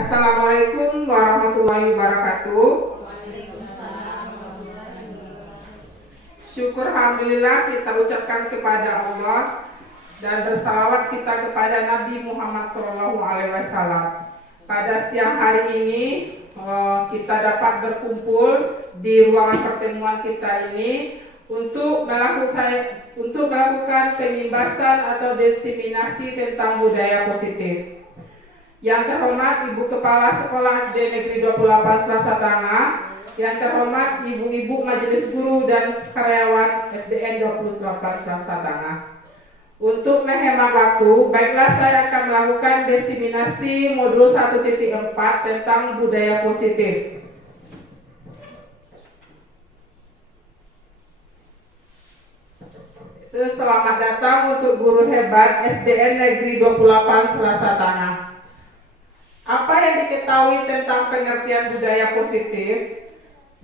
Assalamualaikum warahmatullahi wabarakatuh. Syukur alhamdulillah kita ucapkan kepada Allah dan bersalawat kita kepada Nabi Muhammad SAW. Pada siang hari ini kita dapat berkumpul di ruangan pertemuan kita ini untuk melakukan pemimbasan atau diseminasi tentang budaya positif. Yang terhormat Ibu Kepala Sekolah SD Negeri 28 Selasa Tengah, yang terhormat Ibu-Ibu Majelis Guru dan karyawan SDN 28 Selasa Tengah. Untuk menghemat waktu, baiklah saya akan melakukan diseminasi modul 1.4 tentang budaya positif. Selamat datang untuk guru hebat SDN Negeri 28 Selasa Tengah. Apa yang diketahui tentang pengertian budaya positif?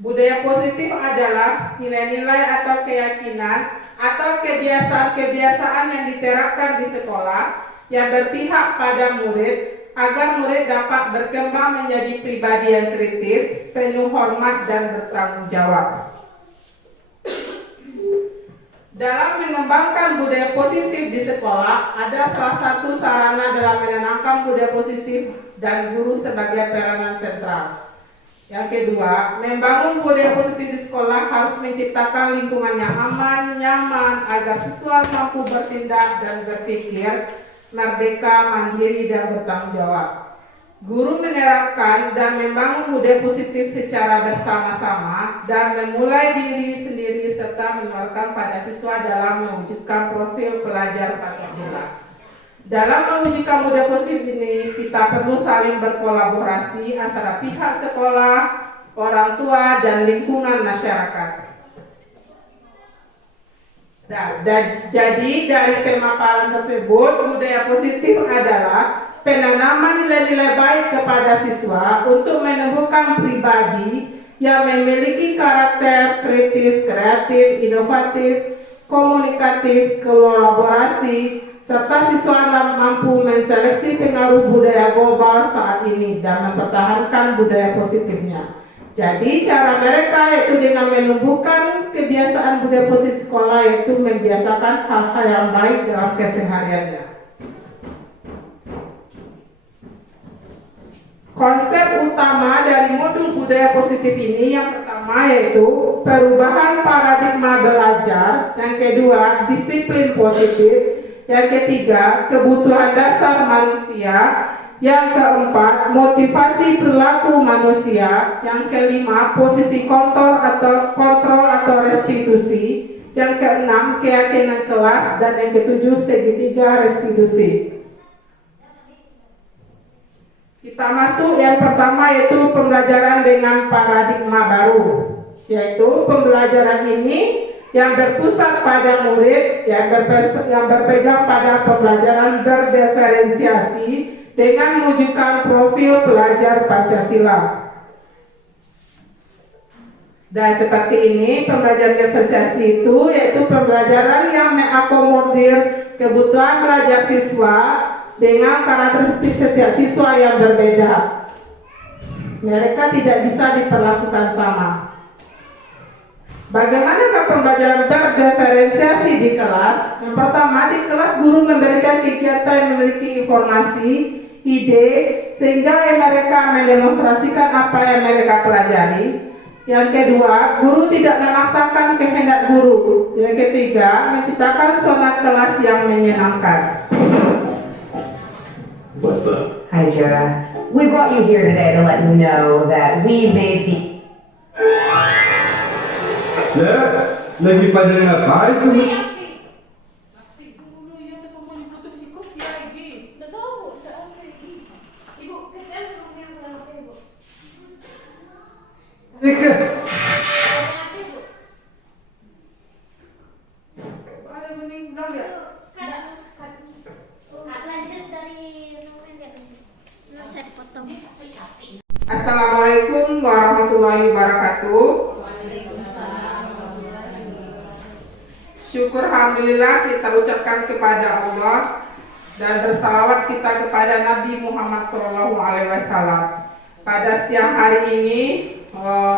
Budaya positif adalah nilai-nilai atau keyakinan atau kebiasaan-kebiasaan yang diterapkan di sekolah yang berpihak pada murid agar murid dapat berkembang menjadi pribadi yang kritis, penuh hormat dan bertanggung jawab. Dalam mengembangkan budaya positif di sekolah, ada salah satu sarana dalam menanamkan budaya positif dan guru sebagai peranan sentral. Yang kedua, membangun budaya positif di sekolah harus menciptakan lingkungan yang aman, nyaman, agar siswa mampu bertindak dan berpikir merdeka, mandiri, dan bertanggung jawab. Guru menerapkan dan membangun budaya positif secara bersama-sama dan memulai diri sendiri serta menyuarakan pada siswa dalam mewujudkan profil pelajar Pancasila. Dalam mewujudkan budaya positif ini, kita perlu saling berkolaborasi antara pihak sekolah, orang tua, dan lingkungan masyarakat. Jadi dari pemaparan tersebut, budaya positif adalah penanaman nilai-nilai baik kepada siswa untuk menumbuhkan pribadi yang memiliki karakter kritis, kreatif, inovatif, komunikatif, kolaborasi, serta siswa mampu menseleksi pengaruh budaya global saat ini dan mempertahankan budaya positifnya. Jadi cara mereka yaitu dengan menumbuhkan kebiasaan budaya positif sekolah, yaitu membiasakan hal-hal yang baik dalam kesehariannya. Konsep utama dari modul budaya positif ini yang pertama yaitu perubahan paradigma belajar, yang kedua disiplin positif, yang ketiga kebutuhan dasar manusia, yang keempat motivasi perilaku manusia, yang kelima posisi kontrol atau restitusi, yang keenam keyakinan kelas, dan yang ketujuh segitiga restitusi. Kita masuk yang pertama yaitu pembelajaran dengan paradigma baru, yaitu pembelajaran ini yang berpusat pada murid yang berpegang pada pembelajaran berdiferensiasi dengan mewujudkan profil pelajar Pancasila. Dan seperti ini pembelajaran diferensiasi itu yaitu pembelajaran yang mengakomodir kebutuhan belajar siswa dengan karakteristik setiap siswa yang berbeda. Mereka tidak bisa diperlakukan sama. Bagaimanakah pembelajaran berdiferensiasi di kelas? Yang pertama, di kelas guru memberikan kegiatan yang memiliki informasi, ide, sehingga mereka mendemonstrasikan apa yang mereka pelajari. Yang kedua, guru tidak memaksakan kehendak guru. Yang ketiga, menciptakan suasana kelas yang menyenangkan. What's up? Hi, Jara. We brought you here today to let you know that we made the... Ya, lagi pada ngapain tuh? Nika. Assalamualaikum warahmatullahi wabarakatuh. Syukur alhamdulillah kita ucapkan kepada Allah dan bersalawat kita kepada Nabi Muhammad SAW. Pada siang hari ini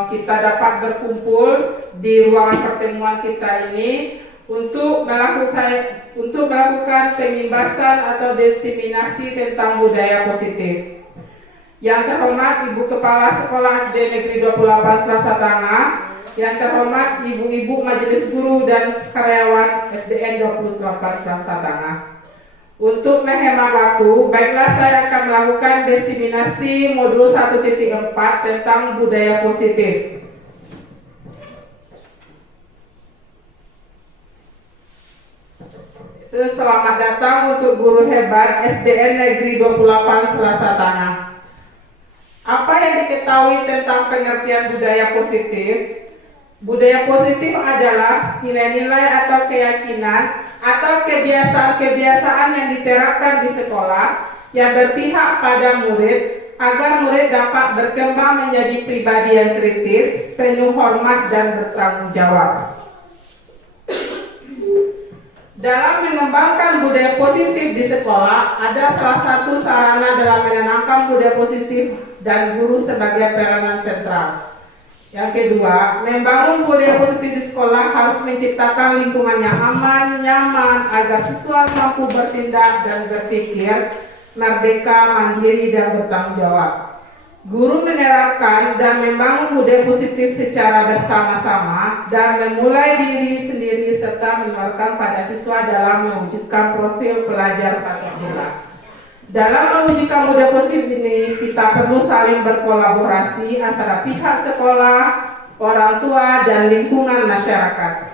kita dapat berkumpul di ruangan pertemuan kita ini untuk melakukan pengimbasan atau diseminasi tentang budaya positif. Yang terhormat Ibu Kepala Sekolah SD Negeri 28 Selasa Tengah, yang terhormat Ibu-Ibu Majelis Guru dan karyawan SDN 28 Selasa Tengah. Untuk menghemat waktu, baiklah saya akan melakukan diseminasi modul 1.4 tentang budaya positif. Selamat datang untuk guru hebat SDN Negeri 28 Selasa Tengah. Apa yang diketahui tentang pengertian budaya positif? Budaya positif adalah nilai-nilai atau keyakinan atau kebiasaan-kebiasaan yang diterapkan di sekolah yang berpihak pada murid agar murid dapat berkembang menjadi pribadi yang kritis, penuh hormat dan bertanggung jawab. Dalam mengembangkan budaya positif di sekolah, ada salah satu sarana dalam menanamkan budaya positif dan guru sebagai peranan sentral. Yang kedua, membangun budaya positif di sekolah harus menciptakan lingkungan yang aman, nyaman, agar siswa mampu bertindak dan berpikir merdeka, mandiri, dan bertanggung jawab. Guru menerapkan dan membangun budaya positif secara bersama-sama dan memulai diri sendiri serta menerapkan pada siswa dalam mewujudkan profil pelajar Pancasila. Dalam mewujudkan budaya positif ini, kita perlu saling berkolaborasi antara pihak sekolah, orang tua, dan lingkungan masyarakat.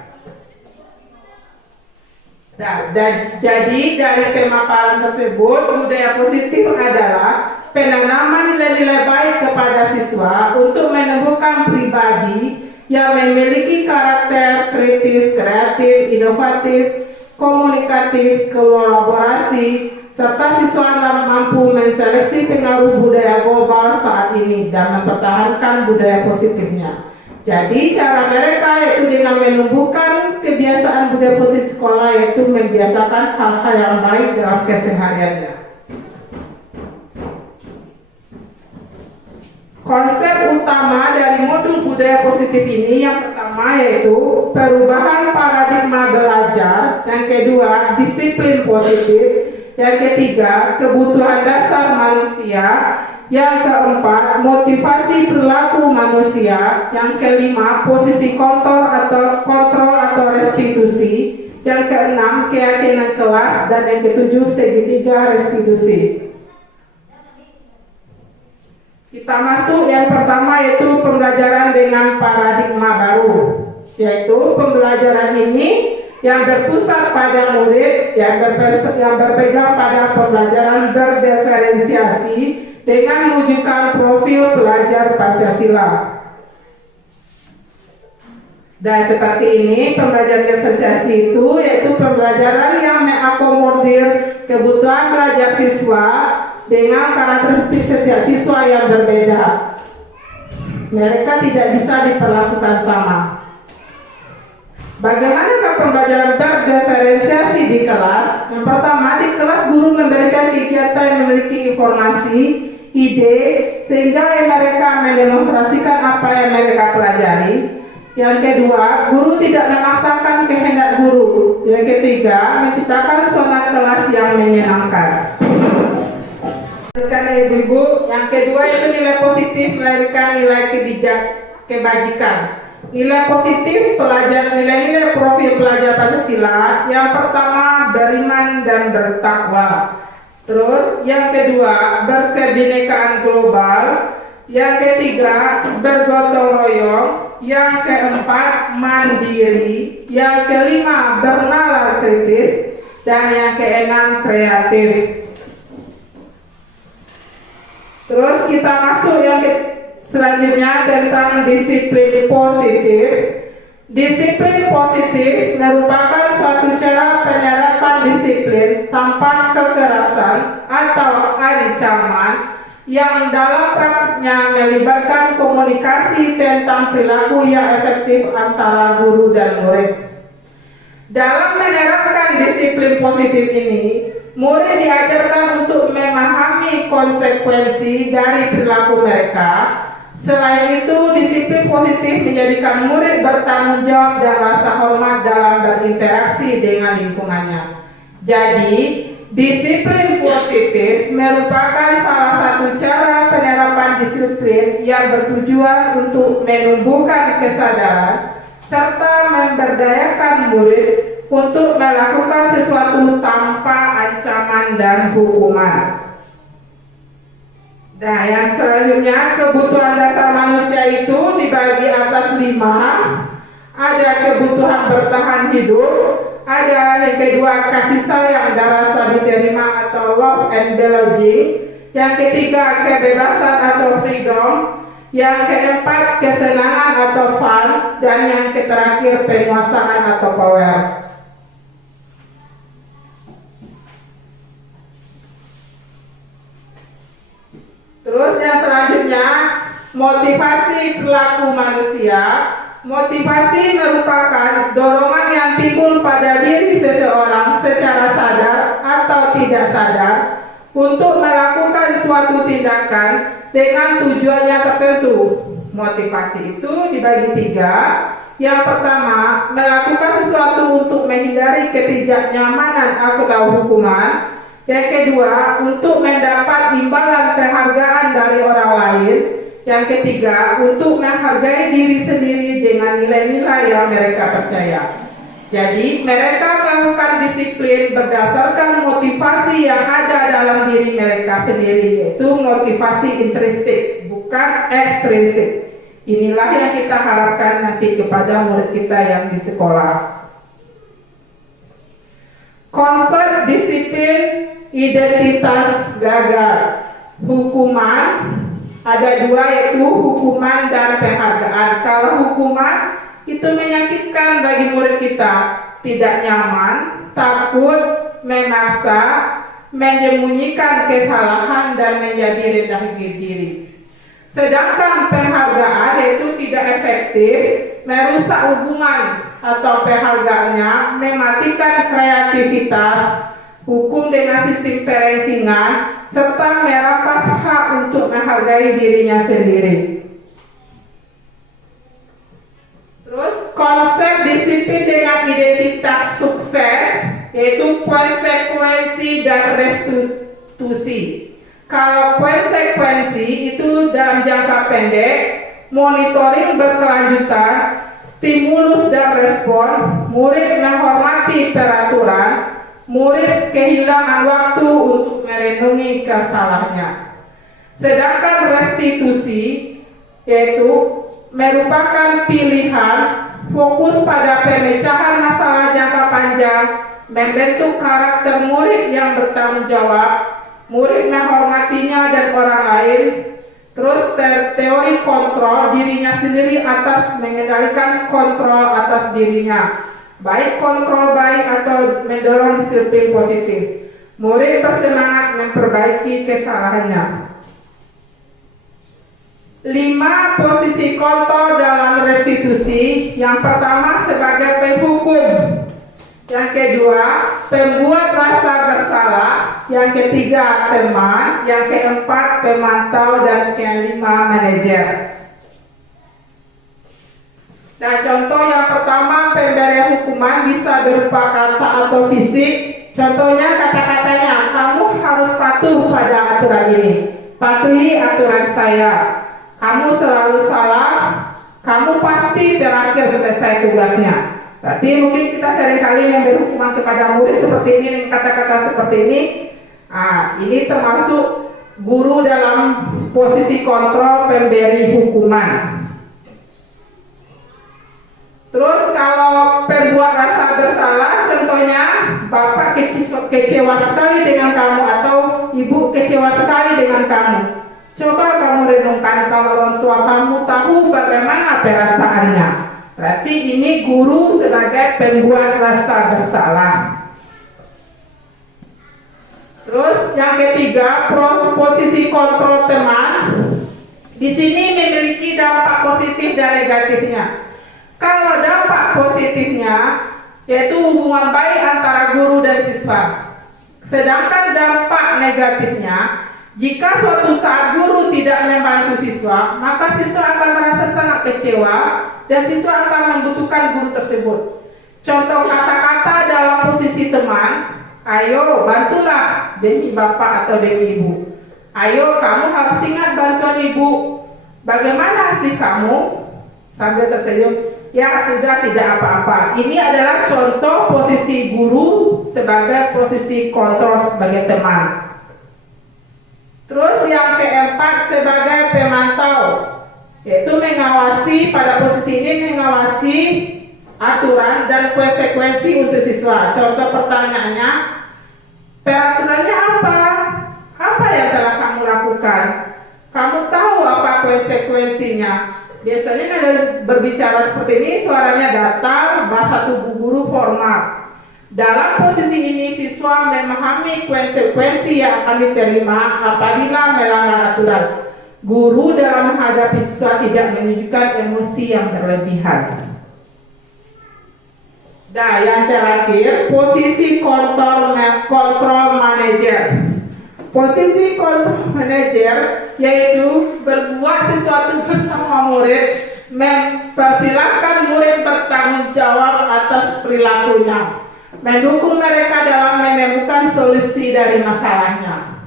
Jadi dari pemaparan tersebut, budaya positif adalah penanaman nilai-nilai baik kepada siswa untuk menemukan pribadi yang memiliki karakter kritis, kreatif, inovatif, komunikatif, kolaborasi, serta siswa mampu menseleksi pengaruh budaya global saat ini dan mempertahankan budaya positifnya. Jadi cara mereka yaitu dengan menumbuhkan kebiasaan budaya positif sekolah, yaitu membiasakan hal-hal yang baik dalam kesehariannya. Konsep utama dari modul budaya positif ini yang pertama yaitu perubahan paradigma belajar, yang kedua disiplin positif, yang ketiga kebutuhan dasar manusia, yang keempat motivasi perilaku manusia, yang kelima posisi kontrol atau restitusi, yang keenam keyakinan kelas, dan yang ketujuh segitiga restitusi. Kita masuk yang pertama yaitu pembelajaran dengan paradigma baru, yaitu pembelajaran ini yang berpusat pada murid yang berpegang pada pembelajaran berdiferensiasi dengan mewujudkan profil pelajar Pancasila. Dan seperti ini pembelajaran diferensiasi itu yaitu pembelajaran yang mengakomodir kebutuhan belajar siswa dengan karakteristik setiap siswa yang berbeda. Mereka tidak bisa diperlakukan sama. Bagaimanakah pembelajaran berdiferensiasi di kelas? Yang pertama, di kelas guru memberikan kegiatan yang memiliki informasi, ide, sehingga mereka mendemonstrasikan apa yang mereka pelajari. Yang kedua, guru tidak memaksakan kehendak guru. Yang ketiga, menciptakan suasana kelas yang menyenangkan. Ibu-ibu, yang kedua itu nilai positif melahirkan nilai kebajikan. Nilai positif pelajar, nilai-nilai profil pelajar Pancasila. Yang pertama beriman dan bertakwa. Terus yang kedua berkebinekaan global. Yang ketiga bergotong royong. Yang keempat mandiri. Yang kelima bernalar kritis. Dan yang keenam kreatif. Terus kita masuk yang selanjutnya tentang disiplin positif. Disiplin positif merupakan suatu cara penerapan disiplin tanpa kekerasan atau ancaman yang dalam praktiknya melibatkan komunikasi tentang perilaku yang efektif antara guru dan murid. Dalam menerapkan disiplin positif ini, Murid diajarkan untuk memahami konsekuensi dari perilaku mereka. Selain itu, disiplin positif menjadikan murid bertanggung jawab dan rasa hormat dalam berinteraksi dengan lingkungannya. Jadi, disiplin positif merupakan salah satu cara penerapan disiplin yang bertujuan untuk menumbuhkan kesadaran serta memberdayakan murid untuk melakukan sesuatu tanpa ancaman dan hukuman. Nah, yang selanjutnya, kebutuhan dasar manusia itu dibagi atas 5. Ada kebutuhan bertahan hidup, ada yang kedua kasih sayang dan rasa diterima atau love and belonging, yang ketiga kebebasan atau freedom, yang keempat kesenangan atau fun, dan yang terakhir penguasaan atau power. Terus yang selanjutnya, motivasi perilaku manusia. Motivasi merupakan dorongan yang timbul pada diri seseorang secara sadar atau tidak sadar untuk melakukan suatu tindakan dengan tujuannya tertentu. Motivasi itu dibagi 3. Yang pertama, melakukan sesuatu untuk menghindari ketidaknyamanan atau hukuman. Yang kedua, untuk mendapat imbalan penghargaan dari orang lain. Yang ketiga, untuk menghargai diri sendiri dengan nilai-nilai yang mereka percaya. Jadi, mereka melakukan disiplin berdasarkan motivasi yang ada dalam diri mereka sendiri, yaitu motivasi intrinsik, bukan ekstrinsik. Inilah yang kita harapkan nanti kepada murid kita yang di sekolah. Konsep disiplin identitas gagal. Hukuman ada 2, yaitu hukuman dan penghargaan. Kalau hukuman itu menyakitkan bagi murid kita, tidak nyaman, takut, memaksa, menyembunyikan kesalahan dan menjadi rendah diri. Sedangkan penghargaan itu tidak efektif, merusak hubungan atau penghargaannya mematikan kreativitas, hukum dengan sistem parentingan, serta merampas hak untuk menghargai dirinya sendiri. Terus konsep disiplin dengan identitas sukses, yaitu konsekuensi dan restitusi. Kalau konsekuensi itu dalam jangka pendek, monitoring berkelanjutan, stimulus dan respon, murid menghormati peraturan, murid kehilangan waktu untuk merenungi kesalahannya. Sedangkan restitusi yaitu merupakan pilihan fokus pada pemecahan masalah jangka panjang, membentuk karakter murid yang bertanggung jawab, murid menghormatinya dan orang lain. Terus teori kontrol dirinya sendiri atas mengendalikan kontrol atas dirinya, baik kontrol baik atau mendorong disiplin positif. Murid bersemangat memperbaiki kesalahannya. 5 posisi kontrol dalam restitusi. Yang pertama sebagai penghukum, yang kedua pembuat rasa bersalah, yang ketiga teman, yang keempat pemantau, dan kelima manajer. Nah, contoh yang pertama, pemberian hukuman bisa berupa kata atau fisik. Contohnya kata-katanya, kamu harus patuh pada aturan ini, patuhi aturan saya, kamu selalu salah, kamu pasti terakhir selesai tugasnya. Berarti mungkin kita seringkali memberi hukuman kepada murid seperti ini, dengan kata-kata seperti ini. Ini termasuk guru dalam posisi kontrol pemberi hukuman. Terus kalau pembuat rasa bersalah, contohnya bapak kecewa sekali dengan kamu atau ibu kecewa sekali dengan kamu. Coba kamu renungkan kalau orang tua kamu tahu bagaimana perasaannya. Berarti ini guru sebagai pembuat rasa bersalah. Terus yang ketiga, posisi kontrol teman. Di sini memiliki dampak positif dan negatifnya. Kalau dampak positifnya yaitu hubungan baik antara guru dan siswa. Sedangkan dampak negatifnya, jika suatu saat guru tidak membantu siswa, maka siswa akan merasa sangat kecewa dan siswa akan membutuhkan guru tersebut. Contoh kata-kata dalam posisi teman, ayo bantulah demi bapak atau demi ibu. Ayo kamu harus ingat bantuan ibu. Bagaimana sih kamu? Sambil tersenyum, ya sudah tidak apa-apa. Ini adalah contoh posisi guru sebagai posisi kontrol sebagai teman. Terus yang keempat sebagai pemantau, yaitu mengawasi, pada posisi ini mengawasi aturan dan konsekuensi untuk siswa. Contoh pertanyaannya, peraturannya apa? Apa yang telah kamu lakukan? Kamu tahu apa konsekuensinya? Biasanya ada berbicara seperti ini, suaranya datar, bahasa tubuh guru formal. Dalam posisi ini siswa memahami konsekuensi yang akan diterima apabila melanggar aturan. Guru dalam menghadapi siswa tidak menunjukkan emosi yang berlebihan. Nah, yang terakhir, posisi kontrol manajer. Posisi kontrol manajer yaitu berbuat sesuatu bersama murid, mempersilahkan murid bertanggung jawab atas perilakunya, mendukung mereka dalam menemukan solusi dari masalahnya.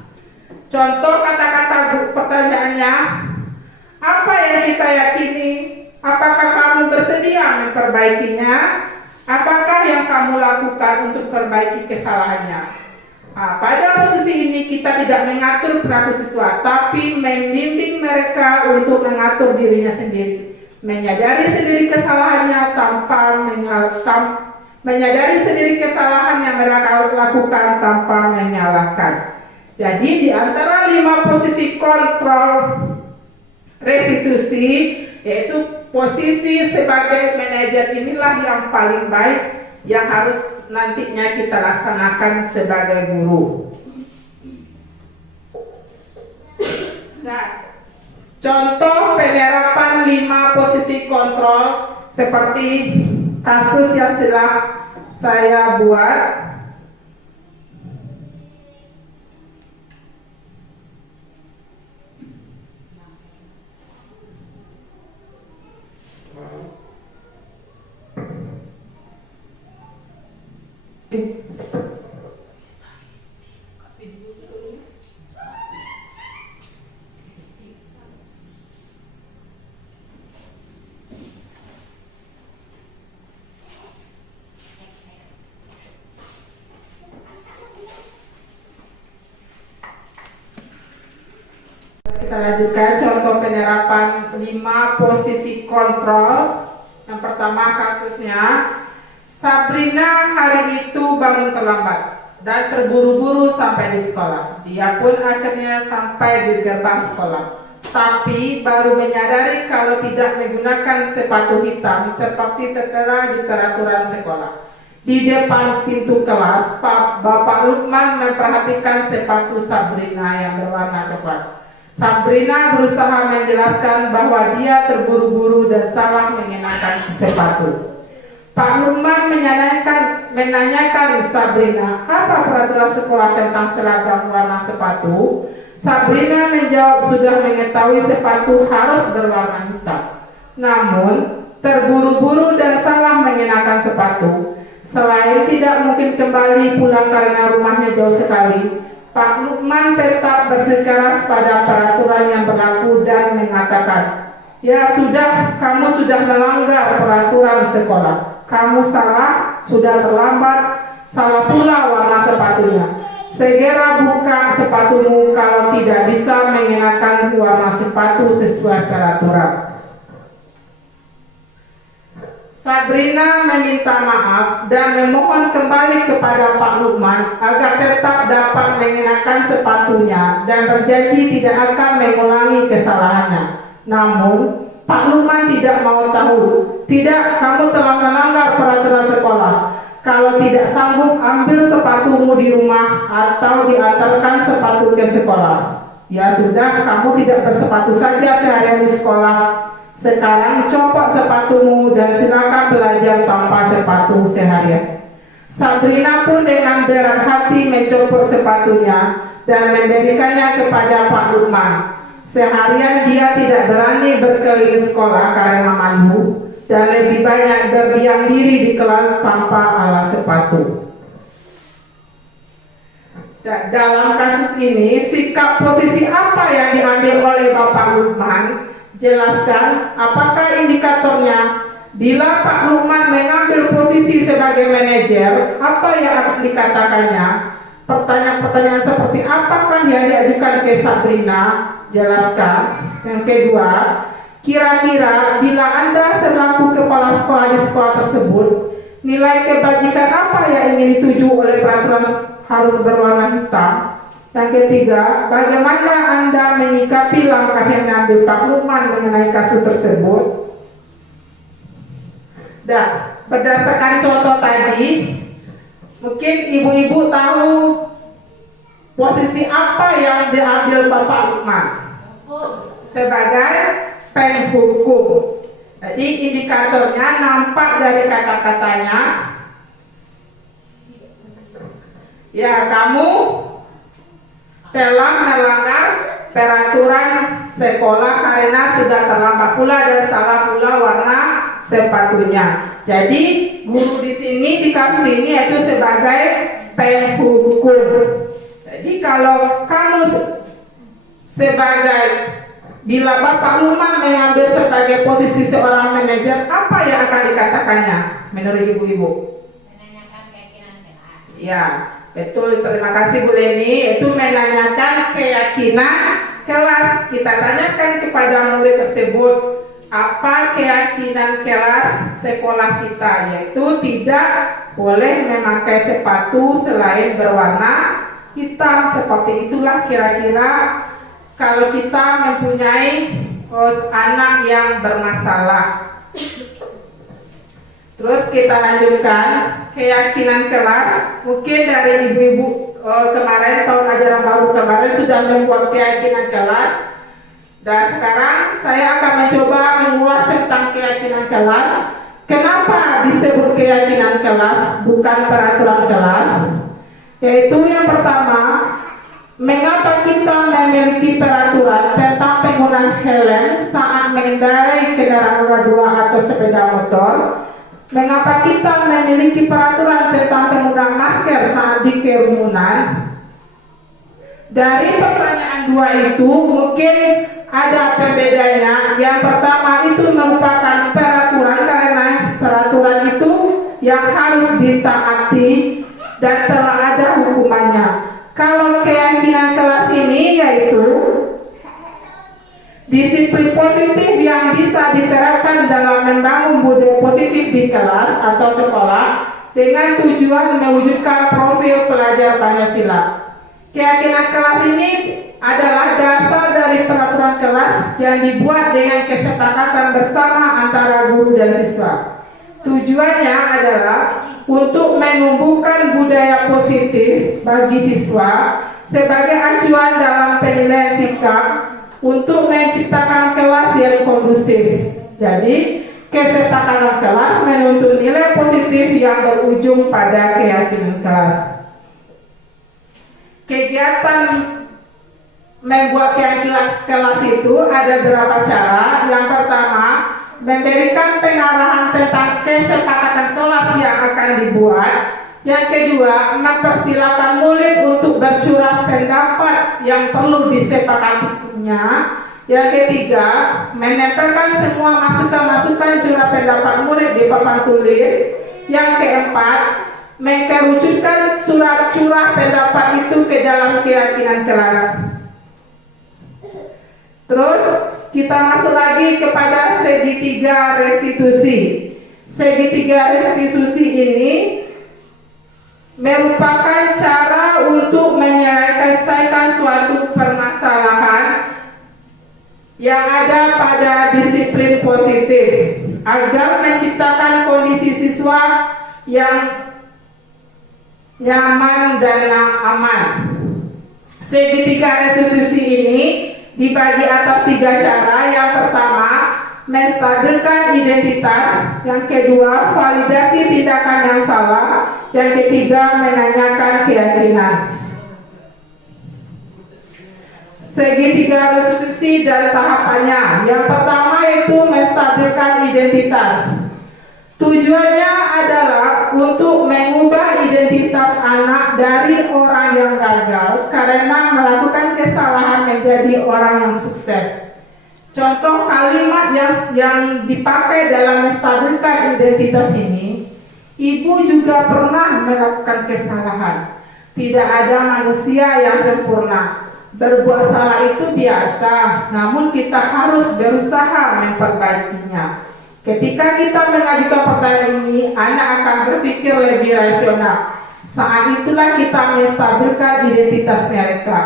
Contoh kata-kata pertanyaannya, apa yang kita yakini? Apakah kamu bersedia memperbaikinya? Apakah yang kamu lakukan untuk perbaiki kesalahannya? Nah, pada posisi ini kita tidak mengatur perilaku siswa, tapi membimbing mereka untuk mengatur dirinya sendiri, menyadari sendiri kesalahannya menyadari sendiri kesalahan yang mereka lakukan tanpa menyalahkan. Jadi di antara 5 posisi kontrol restitusi, yaitu posisi sebagai manajer inilah yang paling baik yang harus nantinya kita laksanakan sebagai guru. Nah, contoh penerapan 5 posisi kontrol seperti kasus yang sudah saya buat. Kita lanjutkan contoh penerapan 5 posisi kontrol. Yang pertama kasusnya, Sabrina hari itu bangun terlambat dan terburu-buru sampai di sekolah. Dia pun akhirnya sampai di gerbang sekolah, tapi baru menyadari kalau tidak menggunakan sepatu hitam seperti tertera di peraturan sekolah. Di depan pintu kelas, Bapak Lukman memperhatikan sepatu Sabrina yang berwarna coklat. Sabrina berusaha menjelaskan bahwa dia terburu-buru dan salah mengenakan sepatu. Pak Lukman menanyakan Sabrina, apa peraturan sekolah tentang seragam warna sepatu? Sabrina menjawab sudah mengetahui sepatu harus berwarna hitam, namun terburu-buru dan salah mengenakan sepatu. Selain tidak mungkin kembali pulang karena rumahnya jauh sekali, Pak Lukman tetap bersikeras pada peraturan yang berlaku dan mengatakan, ya sudah, kamu sudah melanggar peraturan sekolah. Kamu salah, sudah terlambat, salah pula warna sepatunya. Segera buka sepatumu kalau tidak bisa mengenakan warna sepatu sesuai peraturan. Sabrina meminta maaf dan memohon kembali kepada Pak Lukman agar tetap dapat mengenakan sepatunya dan berjanji tidak akan mengulangi kesalahannya. Namun Pak Lukman tidak mau tahu. Tidak, kamu telah melanggar peraturan sekolah. Kalau tidak sanggup, ambil sepatumu di rumah atau diantarkan sepatu ke sekolah. Ya sudah, kamu tidak bersepatu saja seharian di sekolah. Sekarang copot sepatumu dan silakan belajar tanpa sepatu seharian. Sabrina pun dengan berat hati mencopot sepatunya dan memberikannya kepada Pak Lukman. Seharian dia tidak berani berkeliling sekolah karena malu dan lebih banyak berdiam diri di kelas tanpa alas sepatu. Dalam kasus ini, sikap posisi apa yang diambil oleh Bapak Lukman? Jelaskan apakah indikatornya. Bila Pak Lukman mengambil posisi sebagai manajer, apa yang akan dikatakannya? Pertanyaan-pertanyaan seperti apakah yang diajukan ke Sabrina? Jelaskan. Yang kedua, kira-kira bila Anda selaku kepala sekolah di sekolah tersebut, nilai kebajikan apa yang ingin dituju oleh peraturan harus berwarna hitam? Yang ketiga, bagaimana Anda menyikapi langkah yang diambil Pak Lukman mengenai kasus tersebut? Dan berdasarkan contoh tadi, mungkin ibu-ibu tahu posisi apa yang diambil Bapak Lukman sebagai penghukum. Jadi indikatornya nampak dari kata-katanya, ya kamu telah melanggar peraturan sekolah karena sudah terlambat pula dan salah pula warna sepatunya. Jadi guru di sini di kasus ini yaitu sebagai penghukum. Jadi kalau kamu sebagai bila Bapak Lukman mengambil sebagai posisi seorang manajer, apa yang akan dikatakannya menurut ibu-ibu? Menanyakan keyakinan kelas. Ya, betul. Terima kasih Bu Leni. Itu menanyakan keyakinan kelas. Kita tanyakan kepada murid tersebut apa keyakinan kelas sekolah kita, yaitu tidak boleh memakai sepatu selain berwarna hitam. Seperti itulah kira-kira kalau kita mempunyai anak yang bermasalah. Terus kita lanjutkan keyakinan kelas. Mungkin dari ibu-ibu kemarin tahun ajaran baru kemarin sudah membuat keyakinan kelas. Dan sekarang saya akan mencoba mengulas tentang keyakinan kelas. Kenapa disebut keyakinan kelas bukan peraturan kelas? Yaitu yang pertama, mengapa kita memiliki peraturan tentang penggunaan helm saat mengendarai kendaraan roda 2 atau sepeda motor? Mengapa kita memiliki peraturan tentang penggunaan masker saat di kerumunan? Dari pertanyaan dua itu mungkin ada pembedanya. Yang pertama itu merupakan peraturan karena peraturan itu yang harus ditaati dan telah ada hukumannya. Kalau keyakinan kelas ini yaitu disiplin positif yang bisa diterapkan dalam membangun budaya positif di kelas atau sekolah dengan tujuan mewujudkan profil pelajar Pancasila. Keyakinan kelas ini adalah dasar dari peraturan kelas yang dibuat dengan kesepakatan bersama antara guru dan siswa. Tujuannya adalah untuk menumbuhkan budaya positif bagi siswa sebagai acuan dalam penilaian sikap untuk menciptakan kelas yang kondusif. Jadi, kesepakatan kelas menuntut nilai positif yang berujung pada keyakinan kelas. Kegiatan membuat keyakinan kelas itu ada beberapa cara. Yang pertama, memberikan pengarahan tentang kesepakatan kelas yang akan dibuat. Yang kedua, mempersilakan murid untuk bercurah pendapat yang perlu disepakatinya. Yang ketiga, menempelkan semua masukan-masukan curah pendapat murid di papan tulis. Yang keempat, mengerucutkan surat curah pendapat itu ke dalam keyakinan kelas. Terus kita masuk lagi kepada segitiga restitusi. Segitiga restitusi ini merupakan cara untuk menyelesaikan suatu permasalahan yang ada pada disiplin positif agar menciptakan kondisi siswa yang nyaman dan aman. Segitiga restitusi ini dibagi atas 3 cara. Yang pertama, menstabilkan identitas. Yang kedua, validasi tindakan yang salah. Yang ketiga, menanyakan keyakinan. Segitiga restitusi dan tahapannya. Yang pertama yaitu menstabilkan identitas. Tujuannya adalah untuk mengubah identitas anak dari orang yang gagal karena melakukan kesalahan menjadi orang yang sukses. Contoh kalimat yang dipakai dalam menstabilkan identitas ini, ibu juga pernah melakukan kesalahan. Tidak ada manusia yang sempurna. Berbuat salah itu biasa, namun kita harus berusaha memperbaikinya. Ketika kita mengajukan pertanyaan ini, anak akan berpikir lebih rasional. Saat itulah kita menstabilkan identitas mereka,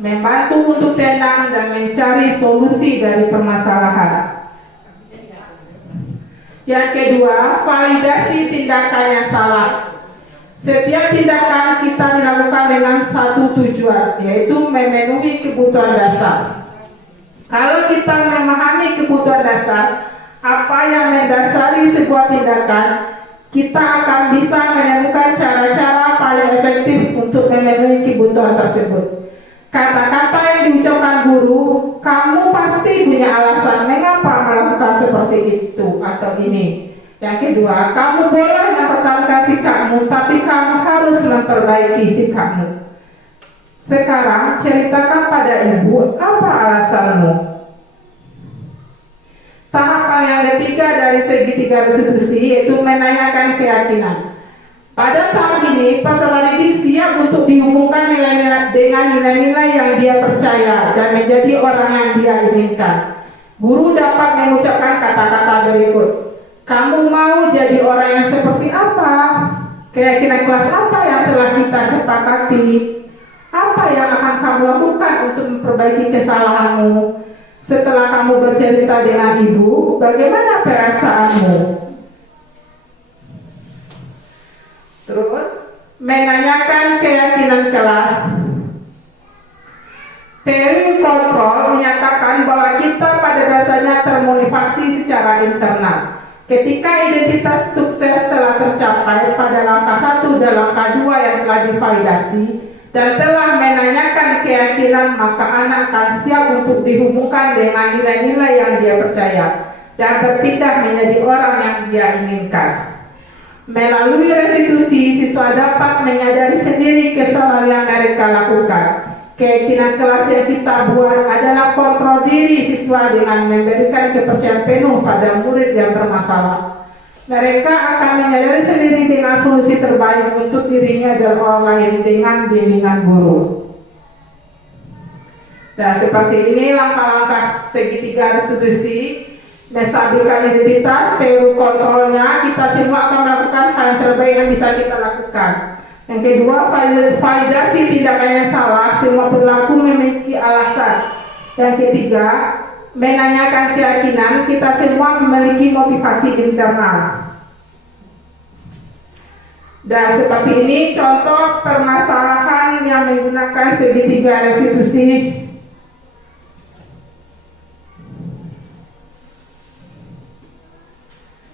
membantu untuk tenang dan mencari solusi dari permasalahan. Yang kedua, validasi tindakan yang salah. Setiap tindakan kita dilakukan dengan satu tujuan, yaitu memenuhi kebutuhan dasar. Kalau kita memahami kebutuhan dasar, apa yang mendasari sebuah tindakan, kita akan bisa menemukan cara-cara paling efektif untuk memenuhi kebutuhan tersebut. Kata-kata yang diucapkan guru, kamu pasti punya alasan mengapa melakukan seperti itu atau ini. Yang kedua, kamu boleh mempertahankan sikapmu, tapi kamu harus memperbaiki sikapmu. Sekarang ceritakan pada ibu apa alasanmu. Tahapan yang ketiga dari segitiga restitusi yaitu menanyakan keyakinan. Pada tahap ini, peserta didik siap untuk dihubungkan dengan nilai-nilai yang dia percaya dan menjadi orang yang dia inginkan. Guru dapat mengucapkan kata-kata berikut. Kamu mau jadi orang yang seperti apa? Keyakinan kelas apa yang telah kita sepakati? Apa yang akan kamu lakukan untuk memperbaiki kesalahanmu? Setelah kamu bercerita dengan ibu, bagaimana perasaanmu? Terus, menanyakan keyakinan kelas. Teori kontrol menyatakan bahwa kita pada dasarnya termotivasi secara internal. Ketika identitas sukses telah tercapai pada langkah 1 dan langkah 2 yang telah divalidasi dan telah menanyakan keyakinan, maka anak akan siap untuk dihubungkan dengan nilai-nilai yang dia percaya dan berpindah menjadi orang yang dia inginkan. Melalui restitusi, siswa dapat menyadari sendiri kesalahan yang mereka lakukan. Keyakinan kelas yang kita buat adalah kontrol diri siswa dengan memberikan kepercayaan penuh pada murid yang bermasalah. Mereka akan menyadari sendiri dengan solusi terbaik untuk dirinya dan orang lain dengan bimbingan guru. Dan seperti ini langkah-langkah segitiga restitusi, menstabilkan identitas, teori kontrolnya, kita semua akan melakukan hal yang terbaik yang bisa kita lakukan. Yang kedua, validasi tindakan yang salah, semua perilaku memiliki alasan. Yang ketiga, menanyakan keyakinan, kita semua memiliki motivasi internal. Dan seperti ini contoh permasalahan yang menggunakan segitiga restitusi.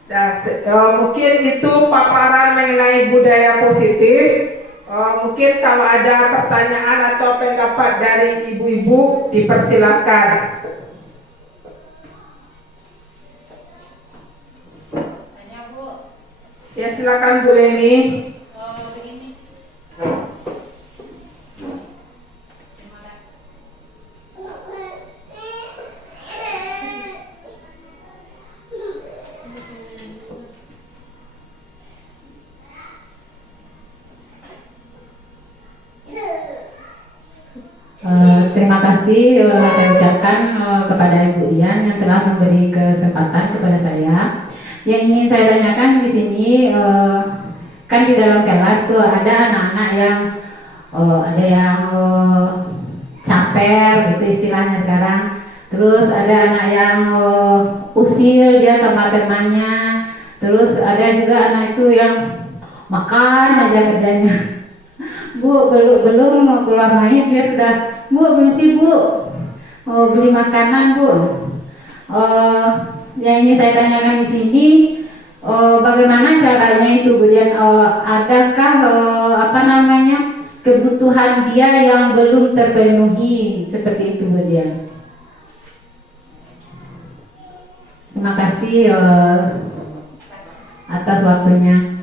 Dan mungkin itu paparan mengenai budaya positif. Mungkin kalau ada pertanyaan atau pendapat dari ibu-ibu, dipersilakan. Tanya Bu. Ya silakan Bu Leni. Begini. Terima kasih. Terima kasih saya ucapkan kepada Ibu Dian yang telah memberi kesempatan kepada saya. Yang ingin saya tanyakan di sini, kan di dalam kelas tuh ada anak-anak yang ada yang caper gitu istilahnya sekarang. Terus ada anak yang usil dia sama temannya. Terus ada juga anak itu yang makan aja kerjanya. Bu, belum mau keluar main dia sudah, Bu, bersih Bu, beli makanan Bu. Yang ingin saya tanyakan di sini, bagaimana caranya itu, kemudian adakah apa namanya kebutuhan dia yang belum terpenuhi seperti itu, kemudian. Terima kasih atas waktunya.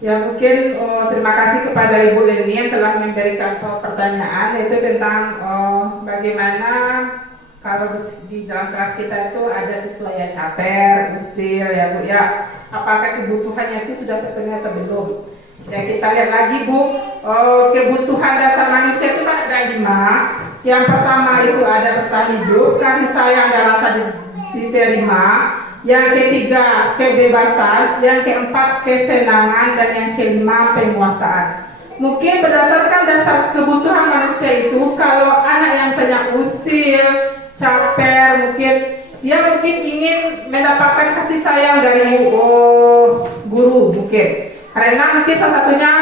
Ya mungkin terima kasih kepada Ibu Leni yang telah memberikan pertanyaan, yaitu tentang bagaimana kalau di dalam kelas kita itu ada siswa yang caper, usil ya Bu ya, apakah kebutuhannya itu sudah terpenuhi atau belum? Ya kita lihat lagi Bu, kebutuhan dasar manusia itu kan ada 5. Yang pertama itu ada bertahan hidup, kasih sayang dan rasa diterima. Yang ketiga kebebasan, yang keempat kesenangan, dan yang kelima penguasaan. Mungkin berdasarkan dasar kebutuhan manusia itu, kalau anak yang misalnya usil, caper, mungkin ingin mendapatkan kasih sayang dari guru mungkin. Karena mungkin salah satunya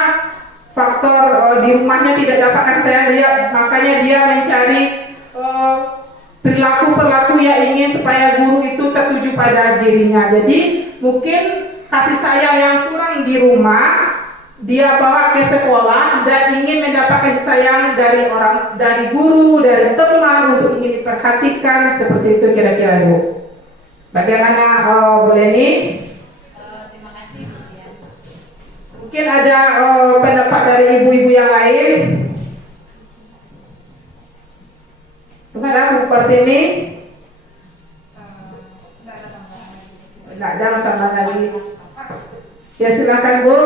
faktor di rumahnya tidak dapat kasih sayang, makanya dia mencari perilaku yang ingin supaya guru itu tertuju pada dirinya. Jadi mungkin kasih sayang yang kurang di rumah dia bawa ke sekolah dan ingin mendapat kasih sayang dari guru, dari teman, untuk ingin diperhatikan, seperti itu kira-kira Bu. Bagaimana Bu Leni? Terima kasih Bu Dian. Mungkin ada pendapat dari ibu-ibu yang lain. Kepada Bu Pertiwi? Tidak ada tambahan lagi. Ya silakan Bu.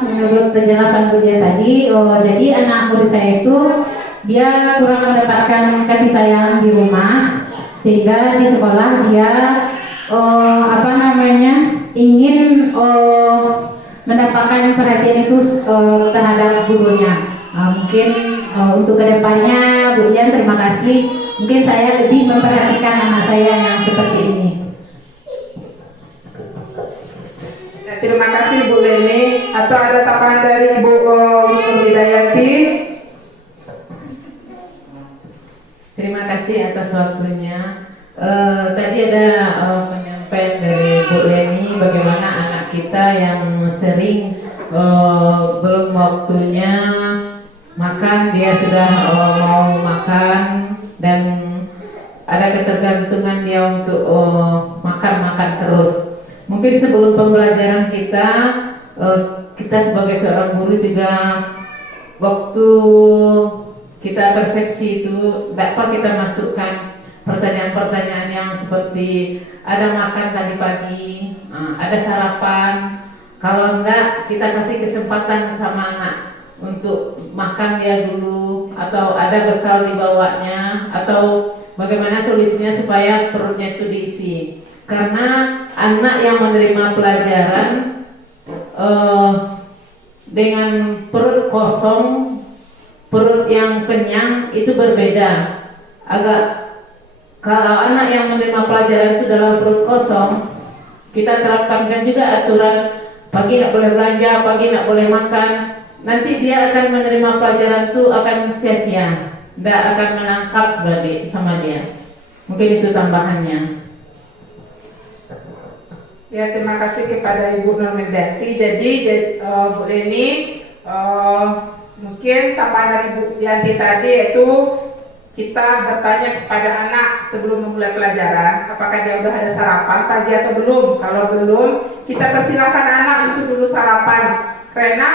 Menurut penjelasan Bu Dia tadi, jadi anak murid saya itu dia kurang mendapatkan kasih sayang di rumah, sehingga di sekolah dia ingin mendapatkan perhatian itu terhadap gurunya. Mungkin untuk kedepannya Bu Dian, terima kasih. Mungkin saya lebih memperhatikan anak saya yang seperti ini. Terima kasih Bu Leni. Atau ada tambahan dari Ibu Hidayati? Terima kasih atas waktunya. Tadi ada penyampaian dari Bu Leni bagaimana anak kita yang sering belum waktunya makan, dia sudah mau makan, dan ada ketergantungan dia untuk makan terus. Mungkin sebelum pembelajaran kita sebagai seorang guru juga, waktu kita persepsi itu dapat kita masukkan pertanyaan-pertanyaan yang seperti ada makan tadi pagi, ada sarapan. Kalau enggak, kita kasih kesempatan sama anak untuk makan dia dulu, atau ada bekal dibawanya, atau bagaimana solusinya supaya perutnya itu diisi. Karena anak yang menerima pelajaran dengan perut kosong, perut yang kenyang itu berbeda. Kalau anak yang menerima pelajaran itu dalam perut kosong, kita terapkan juga aturan pagi tidak boleh belanja, pagi tidak boleh makan. Nanti dia akan menerima pelajaran itu akan sia-sia, tidak akan menangkap sama dia. Mungkin itu tambahannya. Ya, terima kasih kepada Ibu Nurmendati. Jadi Bu Leni, mungkin tambahan dari Bu Yanti tadi, yaitu kita bertanya kepada anak sebelum memulai pelajaran, apakah dia sudah ada sarapan pagi atau belum. Kalau belum, kita persilahkan anak untuk dulu sarapan. Karena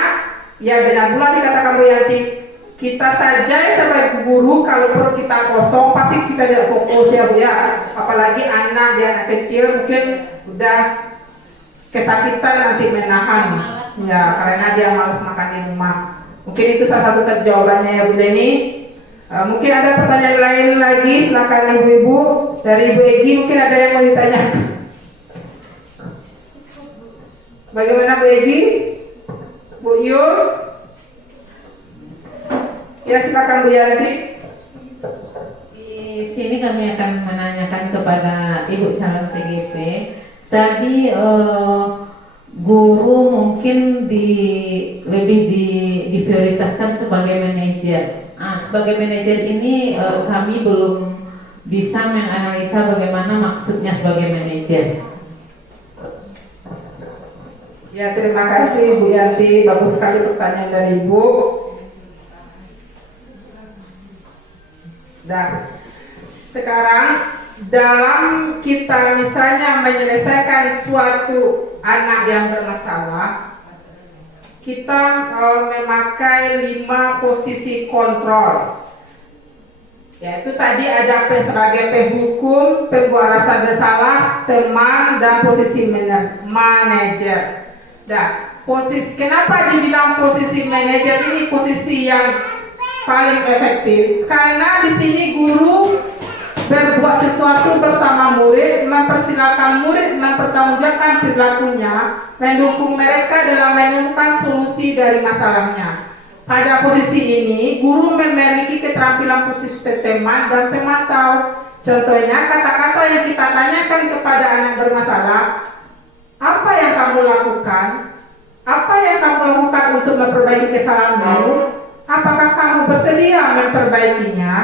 ya benar pula dikatakan Bu Yanti, kita saja sebagai guru kalau perut kita kosong pasti kita tidak fokus ya Bu ya. Apalagi anak, dia anak kecil mungkin udah kesakitan nanti menahan ya, karena dia malas makan di rumah. Mungkin itu salah satu jawabannya ya Bu Leni. Mungkin ada pertanyaan lain lagi, silakan ibu-ibu. Dari Ibu Egi mungkin ada yang mau ditanya. Bagaimana Bu Egi? Bu Yul? Ya silakan Bu Yanti. Di sini kami akan menanyakan kepada Ibu calon CGP. Tadi guru mungkin lebih diprioritaskan sebagai manajer. Sebagai manajer ini kami belum bisa menganalisa bagaimana maksudnya sebagai manajer. Ya, terima kasih Bu Yanti, bagus sekali pertanyaan dari Ibu. Dan sekarang dalam kita misalnya menyelesaikan suatu anak yang bermasalah, kita memakai 5 posisi kontrol. Yaitu tadi ada sebagai penghukum, pembuat rasa bersalah, teman, dan posisi manajer. Nah, kenapa dibilang posisi manajer ini posisi yang paling efektif? Karena di sini guru berbuat sesuatu bersama murid, mempersilahkan murid mempertanggungjawabkan perilakunya, mendukung mereka dalam menemukan solusi dari masalahnya. Pada posisi ini, guru memiliki keterampilan posisi teman dan pemantau. Contohnya, kata-kata yang kita tanyakan kepada anak bermasalah, apa yang kamu lakukan? Apa yang kamu lakukan untuk memperbaiki kesalahanmu? Apakah kamu bersedia memperbaikinya?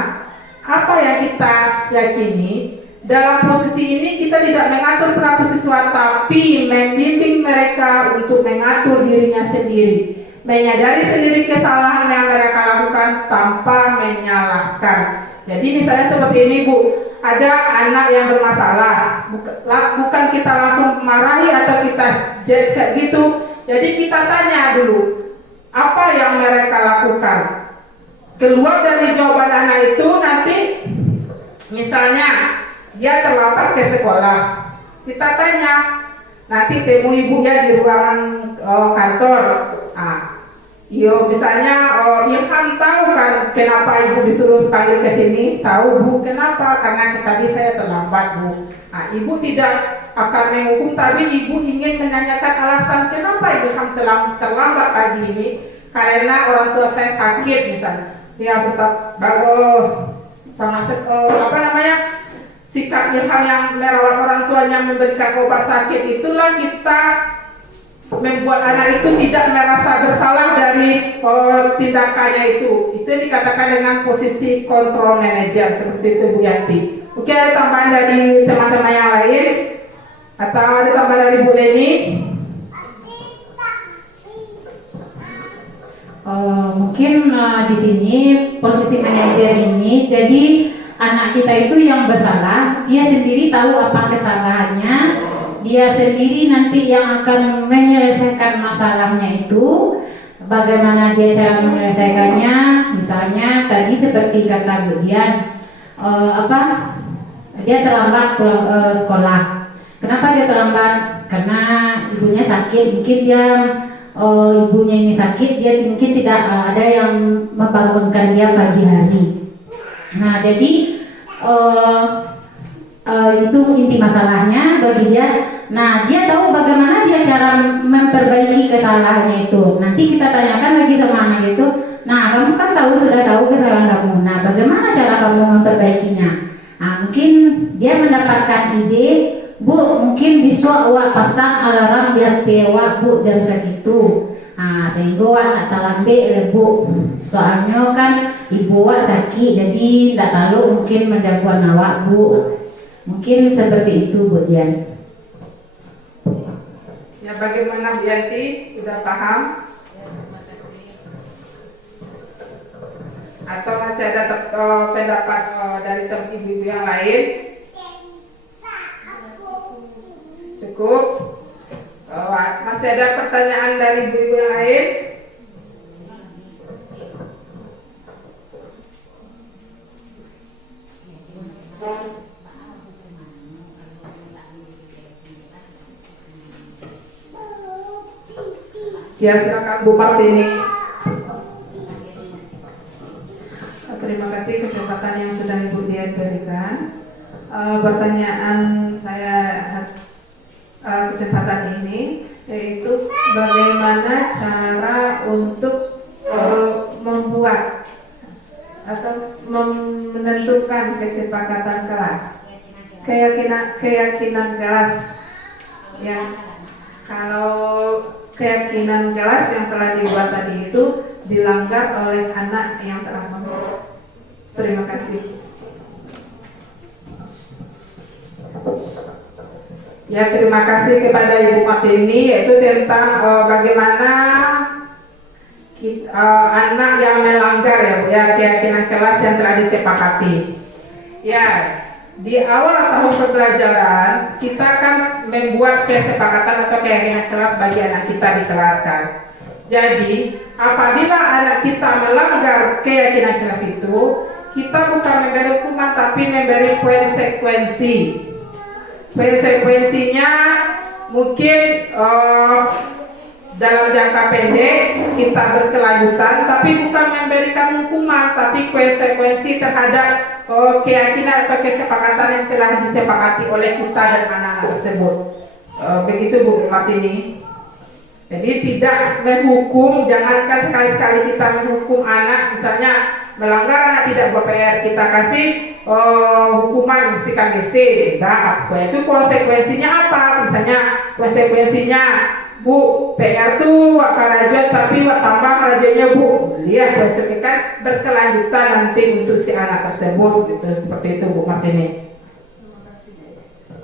Apa yang kita yakini? Dalam posisi ini kita tidak mengatur perilaku siswa, tapi membimbing mereka untuk mengatur dirinya sendiri, menyadari sendiri kesalahan yang mereka lakukan tanpa menyalahkan. Jadi misalnya seperti ini Bu, ada anak yang bermasalah, bukan kita langsung marahi atau kita judge kayak gitu. Jadi kita tanya dulu, apa yang mereka lakukan. Keluar dari jawaban anak itu nanti, misalnya dia terlambat ke sekolah, kita tanya, nanti temui ibu ya di ruangan kantor. Misalnya Ilham tahu kan kenapa ibu disuruh panggil ke sini? Tahu Bu, kenapa? Karena tadi saya terlambat Bu. Ibu tidak akan menghukum, tapi ibu ingin menanyakan alasan kenapa Ilham terlambat pagi ini. Karena orang tua saya sakit misalnya. Ya tetap sikap Ilham yang merawat orang tuanya, memberikan obat sakit, itulah kita membuat anak itu tidak merasa bersalah dari tindakannya itu. Itu yang dikatakan dengan posisi kontrol manajer, seperti itu Bu Yanti. Mungkin ada tambahan dari teman-teman yang lain atau ada tambahan dari Bu Leni? Mungkin di sini posisi manajer ini, jadi anak kita itu yang bersalah, dia sendiri tahu apa kesalahannya, dia sendiri nanti yang akan menyelesaikan masalahnya itu. Bagaimana dia cara menyelesaikannya? Misalnya tadi seperti kata Bu Dian, dia terlambat pulang sekolah. Kenapa dia terlambat? Karena ibunya sakit. Mungkin dia ibunya ini sakit, dia mungkin tidak ada yang membangunkan dia pagi hari. Nah, jadi itu inti masalahnya bagi dia. Nah, dia tahu bagaimana dia cara memperbaiki kesalahannya itu. Nanti kita tanyakan lagi sama anak itu. Nah, kamu kan sudah tahu kesalahan kamu. Nah, bagaimana cara kamu memperbaikinya? Nah, mungkin dia mendapatkan ide, Bu, mungkin bisa awak pasang alarm biar pewak Bu jam segitu. Sehingga awak nak terlambat Bu. Soalnya kan ibu awak sakit, jadi tidak tahu mungkin menjaga awak Bu. Mungkin seperti itu Bu Dian. Ya, bagaimana Bu Yanti? Sudah paham? Atau masih ada pendapat dari ibu-ibu yang lain? Cukup? Masih ada pertanyaan dari ibu-ibu yang lain? Ya, silakan Bu Martini. Terima kasih kesempatan yang sudah Ibu Dian berikan. Pertanyaan saya kesempatan ini yaitu bagaimana cara untuk membuat atau menentukan kesepakatan kelas, keyakinan kelas, ya, kalau keyakinan kelas yang telah dibuat tadi itu dilanggar oleh anak yang telah membuat. Terima kasih. Ya, terima kasih kepada Ibu Martini, yaitu tentang bagaimana anak yang melanggar ya Bu ya keyakinan kelas yang telah disepakati. Ya, di awal tahun pembelajaran kita kan membuat kesepakatan atau keyakinan kelas bagi anak kita di kelas kan. Jadi apabila anak kita melanggar keyakinan kelas itu, kita bukan memberi hukuman tapi memberi konsekuensi. Konsekuensinya mungkin dalam jangka pendek kita berkelanjutan, tapi bukan memberikan hukuman, tapi konsekuensi terhadap keyakinan atau kesepakatan yang telah disepakati oleh kita dan anak-anak tersebut. Begitu Bu Martini. Jadi tidak menghukum, jangankan sekali-sekali kita menghukum anak, misalnya melanggar anak tidak buat PR, kita kasih hukuman bersihkan WC, enggak, itu konsekuensinya apa? Misalnya konsekuensinya Bu, PR tuh wak karajuan tapi wak tambah karajuannya Bu, lihat konsekuensinya kan berkelanjutan nanti untuk si anak tersebut, gitu, seperti itu Bu Martini.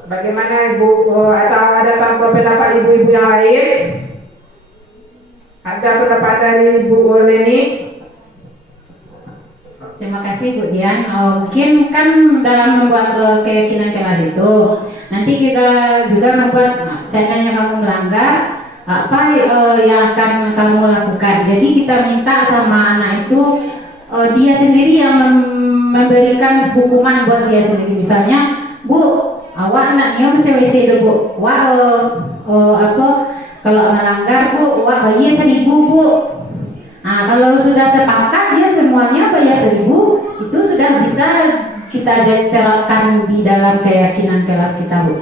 Bagaimana Ibu, atau ada tanpa pendapat ibu-ibu yang lain? Ada pendapat dari Bu Leni? Terima kasih Bu Dian. Mungkin kan dalam membuat keyakinan kelas itu nanti kita juga membuat seandainya kamu melanggar apa yang akan kamu lakukan. Jadi kita minta sama anak itu dia sendiri yang memberikan hukuman buat dia sendiri. Misalnya, Bu, awak anaknya mesti WC itu Bu. Wah kalau melanggar Bu, wah bayar 1.000 Bu. Nah, kalau sudah sepakat dia semuanya bayar 1.000, itu sudah bisa kita terapkan di dalam keyakinan kelas kita Bu.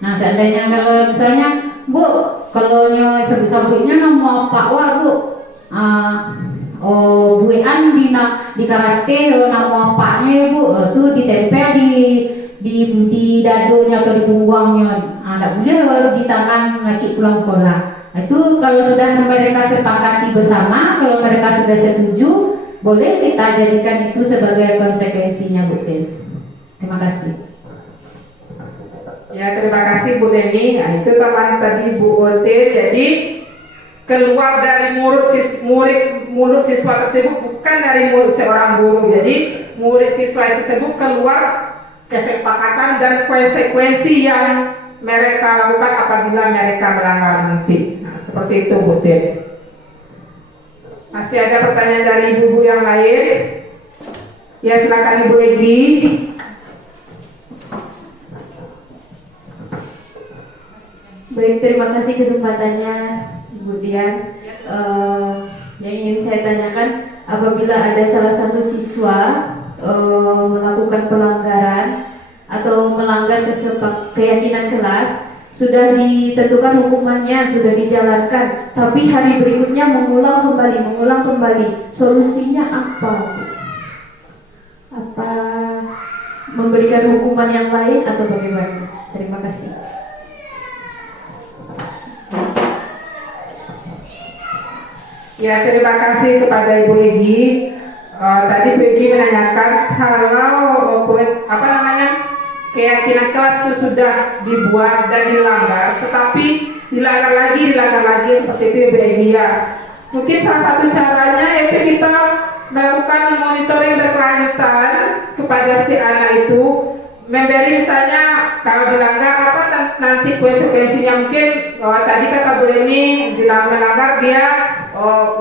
Nah, seandainya kalau misalnya Bu, kalau sebut-sebutnya nama Pak Wak Bu, Bu An di karate nama Paknya Bu, itu ditempel di dadonya atau di punggungnya. Tidak boleh di tangan laki pulang sekolah. Itu kalau sudah mereka sepakati bersama, kalau mereka sudah setuju, boleh kita jadikan itu sebagai konsekuensinya Bu Tin. Terima kasih. Ya, terima kasih Bu Leni. Nah, itu teman tadi Bu Otin. Jadi keluar dari mulut siswa tersebut, bukan dari mulut seorang guru. Jadi murid siswa tersebut keluar kesepakatan dan konsekuensi yang mereka lakukan apabila mereka melanggar nanti. Nah, seperti itu Bu Tin. Masih ada pertanyaan dari ibu-ibu yang lain? Ya, silakan Ibu Egi. Baik, terima kasih kesempatannya Bu Dian. Yang ingin saya tanyakan, apabila ada salah satu siswa melakukan pelanggaran atau melanggar keyakinan kelas, sudah ditentukan hukumannya, sudah dijalankan, tapi hari berikutnya mengulang kembali, solusinya apa? Apa memberikan hukuman yang lain atau bagaimana? Terima kasih. Ya, terima kasih kepada Ibu Egi. Tadi Bu Egi menanyakan kalau keyakinan kelas itu sudah dibuat dan dilanggar, tetapi dilanggar lagi seperti itu Ibu Egi ya. Mungkin salah satu caranya yaitu kita melakukan monitoring berkelanjutan kepada si anak itu, memberi misalnya kalau dilanggar apa nanti konsekuensinya. Mungkin tadi kata Bu Leni melanggar dia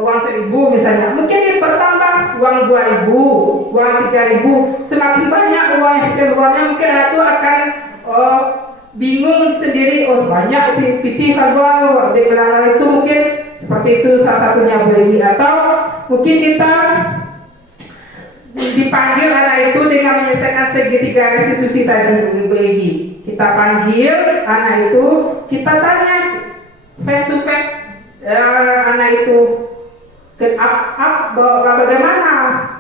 uang 1.000 misalnya, mungkin bertambah uang 2.000, uang 3.000, semakin banyak uang yang keluarnya mungkin anak itu akan bingung sendiri, banyak PT kalau di melanggar itu. Mungkin seperti itu salah satunya Bu Egi. Atau mungkin kita dipanggil anak itu dengan menyelesaikan segitiga restitusi tadi Bu Egi. Kita panggil anak itu, kita tanya face to face anak itu, bagaimana,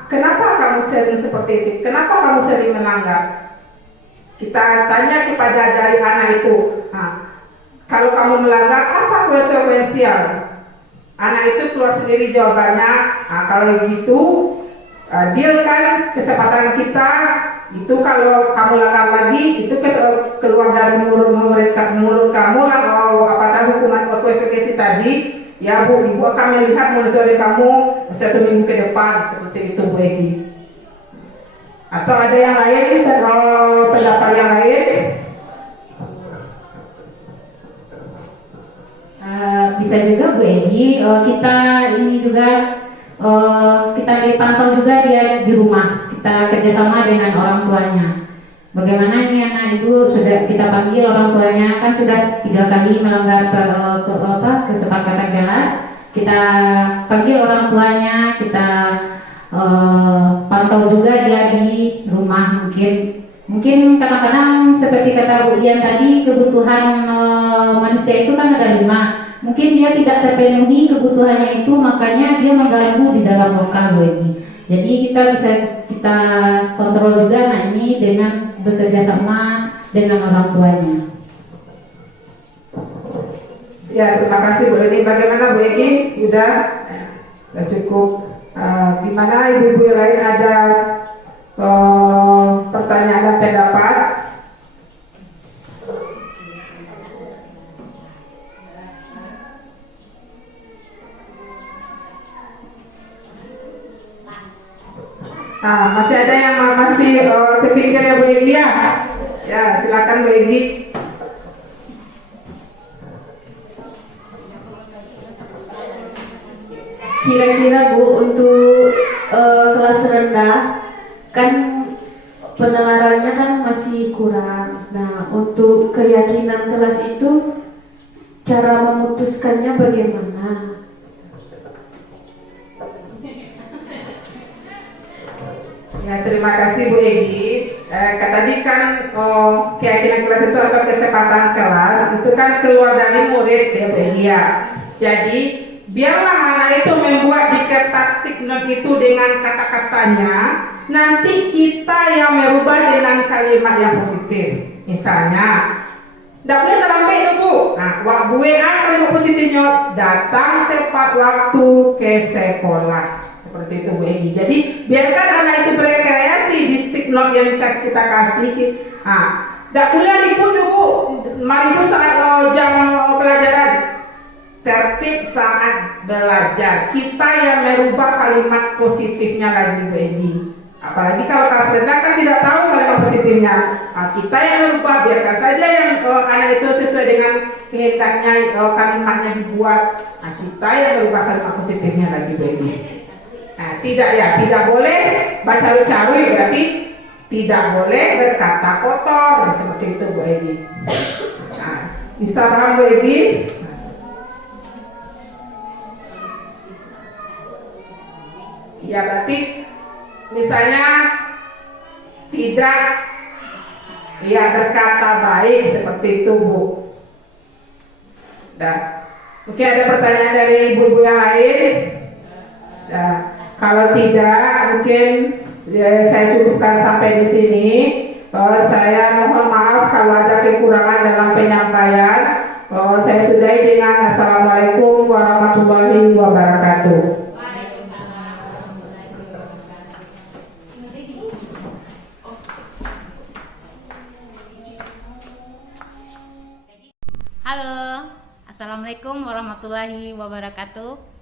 kenapa kamu sering seperti itu, kenapa kamu sering melanggar. Kita tanya kepada dari anak itu. Nah, kalau kamu melanggar apa konsekuensinya? Anak itu keluar sendiri jawabannya. Nah, kalau gitu deal kan kesempatan kita itu kalau kamu langgar lagi itu keluar dari mulut kamu lah apa tahu hukuman konsekuensi tadi. Ya Bu, Ibu akan melihat monitoring kamu 1 minggu ke depan seperti itu Bu Egi. Atau ada yang lain pendapat yang lain? Bisa juga Bu Egi, kita ini juga kita dipantau juga dia di rumah. Kita kerjasama dengan orang tuanya. Bagaimana ini anak ibu sudah kita panggil orang tuanya, kan sudah 3 kali melanggar kesepakatan kelas. Kita panggil orang tuanya, kita pantau juga dia di rumah. Mungkin kadang-kadang seperti kata Bu Dian tadi, kebutuhan manusia itu kan ada 5. Mungkin dia tidak terpenuhi kebutuhannya itu, makanya dia mengganggu di dalam lokal lagi. Jadi kita bisa kita kontrol juga anak ini dengan bekerja sama dengan orang tuanya. Ya, terima kasih Bu Eni. Bagaimana Bu Egi? Sudah cukup. Gimana ibu-ibu yang lain ada pertanyaan dan pendapat? Masih ada yang masih kepikir ya Bu Egi ya? Ya, silakan Bu Egi. Kira-kira Bu untuk kelas rendah kan penalarannya kan masih kurang. Nah, untuk keyakinan kelas itu cara memutuskannya bagaimana? Ya, terima kasih Bu Egi. Tadi kan keyakinan kelas itu atau kesempatan kelas itu kan keluar dari murid ya Bu Egi ya. Jadi biarlah anak itu membuat di kertas sticknote itu dengan kata-katanya. Nanti kita yang merubah dengan kalimat yang positif. Misalnya, tidak boleh terlambat itu Bu. Nah, WA kalimat positifnya datang tepat waktu ke sekolah. Seperti itu Bu Egi. Jadi biarkan anak itu berkreasi di stick note yang kita kasih. Tidak boleh ikut Bu. Mari Bu saat jam pelajaran tertib saat belajar. Kita yang merubah kalimat positifnya lagi Bu Egi. Apalagi kalau kelas rendah kan tidak tahu kalimat positifnya. Kita yang merubah, biarkan saja yang anak itu sesuai dengan kehendaknya kalimatnya dibuat. Kita yang merubah kalimat positifnya lagi Bu Egi. Tidak boleh baca carui, berarti tidak boleh berkata kotor, seperti itu Bu Egi. Bisa paham Bu Egi? Ya, berarti misalnya tidak berkata baik, seperti itu Bu. Mungkin ada pertanyaan dari ibu-ibu yang lain? Kalau tidak, mungkin saya cukupkan sampai di sini. Saya mohon maaf kalau ada kekurangan dalam penyampaian. Saya sudahi dengan Assalamualaikum warahmatullahi wabarakatuh. Halo, Assalamualaikum warahmatullahi wabarakatuh.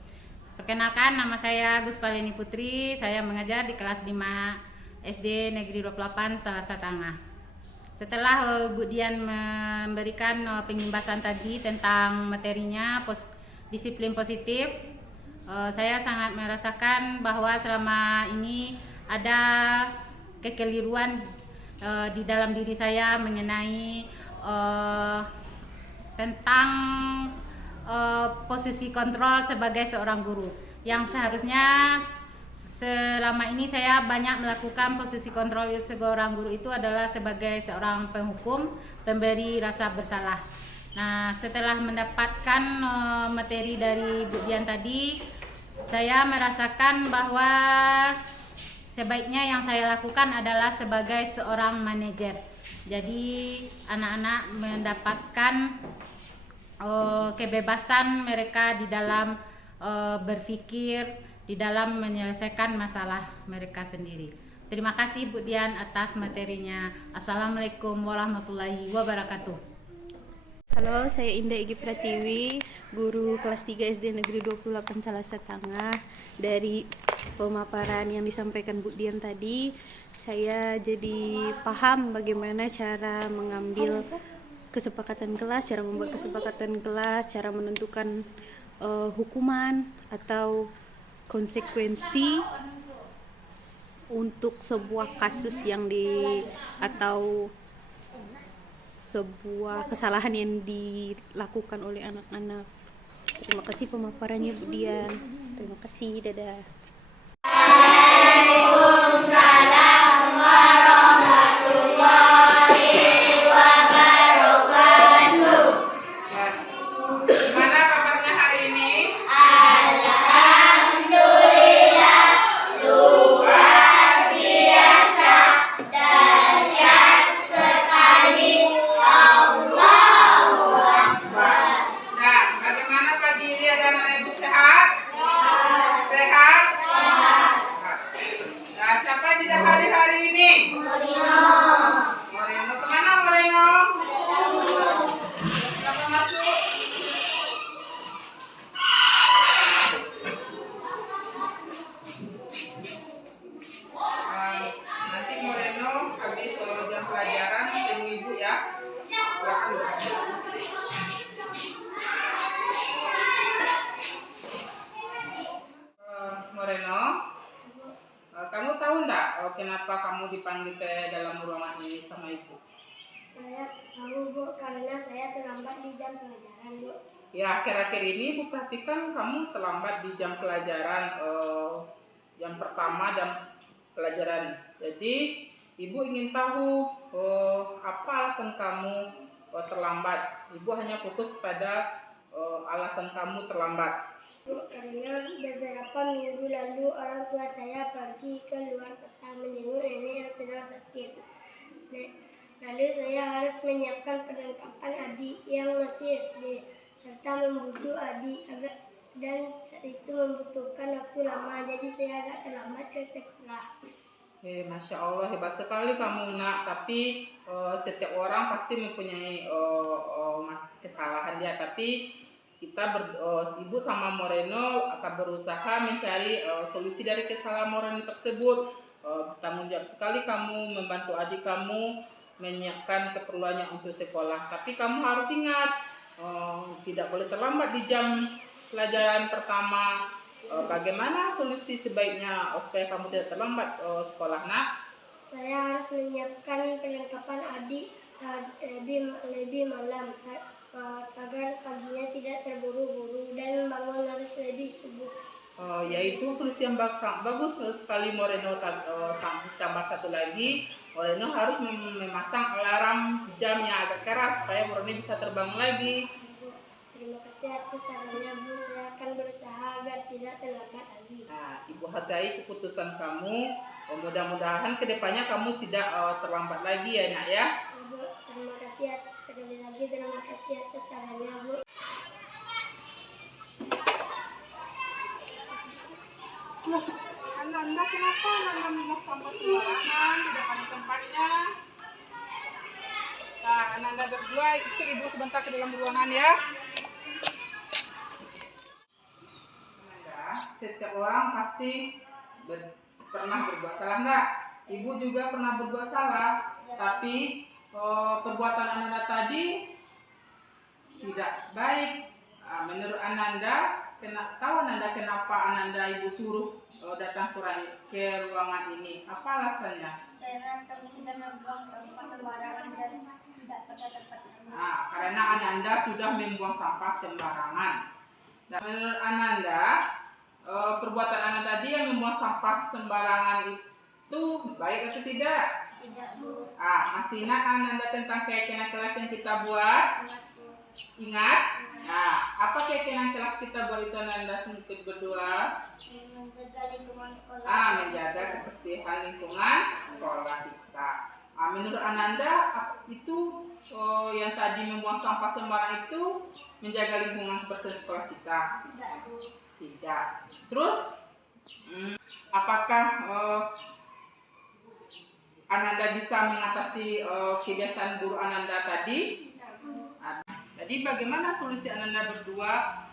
Perkenalkan, nama saya Gus Paleni Putri. Saya mengajar di kelas 5 SD Negeri 28 Salasa Tangah. Setelah Bu Dian memberikan pengimbasan tadi tentang materinya disiplin positif, saya sangat merasakan bahwa selama ini ada kekeliruan di dalam diri saya mengenai tentang posisi kontrol sebagai seorang guru, yang seharusnya selama ini saya banyak melakukan posisi kontrol seorang guru itu adalah sebagai seorang penghukum, pemberi rasa bersalah. Nah, setelah mendapatkan materi dari Bu Dian tadi, saya merasakan bahwa sebaiknya yang saya lakukan adalah sebagai seorang manajer. Jadi anak-anak mendapatkan kebebasan mereka di dalam berpikir, di dalam menyelesaikan masalah mereka sendiri. Terima kasih Bu Dian atas materinya. Assalamualaikum warahmatullahi wabarakatuh. Halo, saya Indah Igi Pratiwi, guru kelas 3 SD Negeri 28 Salasa Tangah. Dari pemaparan yang disampaikan Bu Dian tadi, saya jadi paham bagaimana cara mengambil kesepakatan kelas, cara membuat kesepakatan kelas, cara menentukan hukuman atau konsekuensi untuk sebuah kasus atau sebuah kesalahan yang dilakukan oleh anak-anak. Terima kasih pemaparannya Bu Dian. Terima kasih, dadah. Gimana kabarnya hari ini? Nah, bagaimana pagi ini ada anak ibu sehat? Sehat? Nah, siapa yang tidak hadir hari ini? Moreno. Kemana Moreno? Siapa masuk? Nanti Moreno habis jam pelajaran tunggu ibu ya. Silakan Bu. Moreno, kamu tahu enggak kenapa kamu dipanggil ke dalam ruangan ini sama ibu? Saya tahu Bu, karena saya terlambat di jam pelajaran Bu. Ya, akhir-akhir ini ibu perhatikan kamu terlambat di jam pelajaran, jam pertama dan pelajaran. Jadi ibu ingin tahu apa alasan kamu terlambat. Ibu hanya fokus pada alasan kamu terlambat. Bu, karena beberapa minggu lalu orang tua saya pergi ke luar kota menjenguk nenek yang sedang sakit. Lalu saya harus menyiapkan perlengkapan adik yang masih SD serta membujuk adik dan itu membutuhkan waktu lama, jadi saya agak terlambat ke sekolah. Masya Allah, hebat sekali kamu nak. Tapi setiap orang pasti mempunyai kesalahan dia. Tapi kita ibu sama Moreno akan berusaha mencari solusi dari kesalahan Moreno tersebut. Tanggung jawab sekali kamu membantu adik kamu menyiapkan keperluannya untuk sekolah. Tapi kamu harus ingat, tidak boleh terlambat di jam pelajaran pertama. Bagaimana solusi sebaiknya supaya kamu tidak terlambat sekolah nak? Saya harus menyiapkan perlengkapan adik lebih malam agar paginya tidak terburu-buru dan bangun harus lebih subuh. Yaitu solusi yang bagus sekali Moreno. Tambah satu lagi, Moreno harus memasang alarm jam yang agak keras supaya Moreno bisa terbang lagi. Terima kasih atas sarannya Bu, saya akan berusaha agar tidak terlambat lagi. Nah, ibu hargai keputusan kamu. Mudah-mudahan kedepannya kamu tidak terlambat lagi ya nak ya. Bu, terima kasih sekali lagi, terima kasih atas sarannya Bu. Anda kenapa Anda membuang sampah sembarangan di depan tempatnya? Nah, Anda berdua ikut ibu sebentar ke dalam ruangan ya. Setiap orang pasti pernah berbuat salah enggak? Ibu juga pernah berbuat salah, tapi perbuatan Ananda tadi tidak baik. Menurut Ananda, tahu Ananda kenapa Ananda ibu suruh datang ke ruangan ini? Apa alasannya? Karena kami sudah membuang sampah sembarangan dan tidak pada tempatnya. Karena Ananda sudah membuang sampah sembarangan. Dan menurut Ananda, perbuatan Anda tadi yang membuang sampah sembarangan itu baik atau tidak? Tidak Bu. Masih ingat Anda tentang keyakinan kelas yang kita buat? Ingat? Apa keyakinan kelas kita buat itu Anda sedikit berdua? Menjaga lingkungan sekolah. Menjaga kebersihan lingkungan sekolah kita. Menurut Ananda itu yang tadi membuang sampah sembarangan itu menjaga lingkungan kebersihan sekolah kita? Tidak. Terus, apakah Ananda bisa mengatasi kebiasaan guru Ananda tadi? Jadi bagaimana solusi Ananda berdua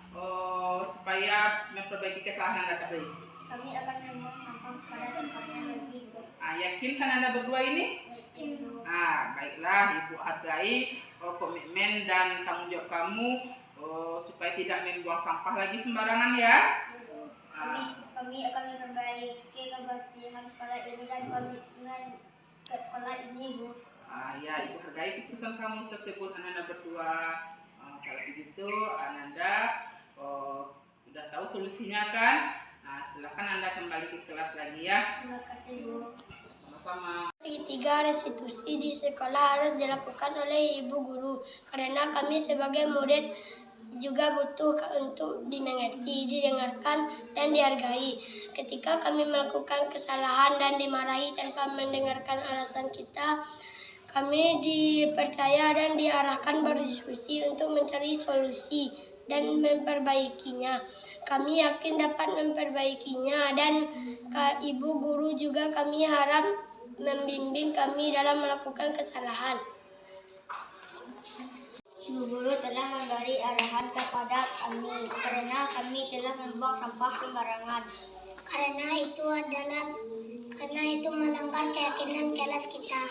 supaya memperbaiki kesalahan Anda tadi? Kami akan membuang sampah pada tempatnya lagi. Yakin kan Anda berdua ini? Yakin. Baiklah, Ibu hargai komitmen dan tanggung jawab kamu supaya tidak membuang sampah lagi sembarangan ya. Kami akan memperbaiki kebersihan sekolah ini dan komitmen ke sekolah ini, Bu. Ya, Ibu hargai keputusan kamu tersebut Ananda berdua. Kalau begitu Ananda sudah tahu solusinya kan? Silakan Anda kembali ke kelas lagi ya. Terima kasih, Bu. Sama-sama. Tiga, restitusi di sekolah harus dilakukan oleh ibu guru karena kami sebagai murid juga butuh untuk dimengerti, didengarkan, dan dihargai. Ketika kami melakukan kesalahan dan dimarahi tanpa mendengarkan alasan kita, kami dipercaya dan diarahkan berdiskusi untuk mencari solusi dan memperbaikinya. Kami yakin dapat memperbaikinya dan ibu guru juga kami harap membimbing kami dalam melakukan kesalahan. Ibu guru telah memberi arahan kepada kami karena kami telah membuang sampah sembarangan. Karena itu melanggar keyakinan kelas kita.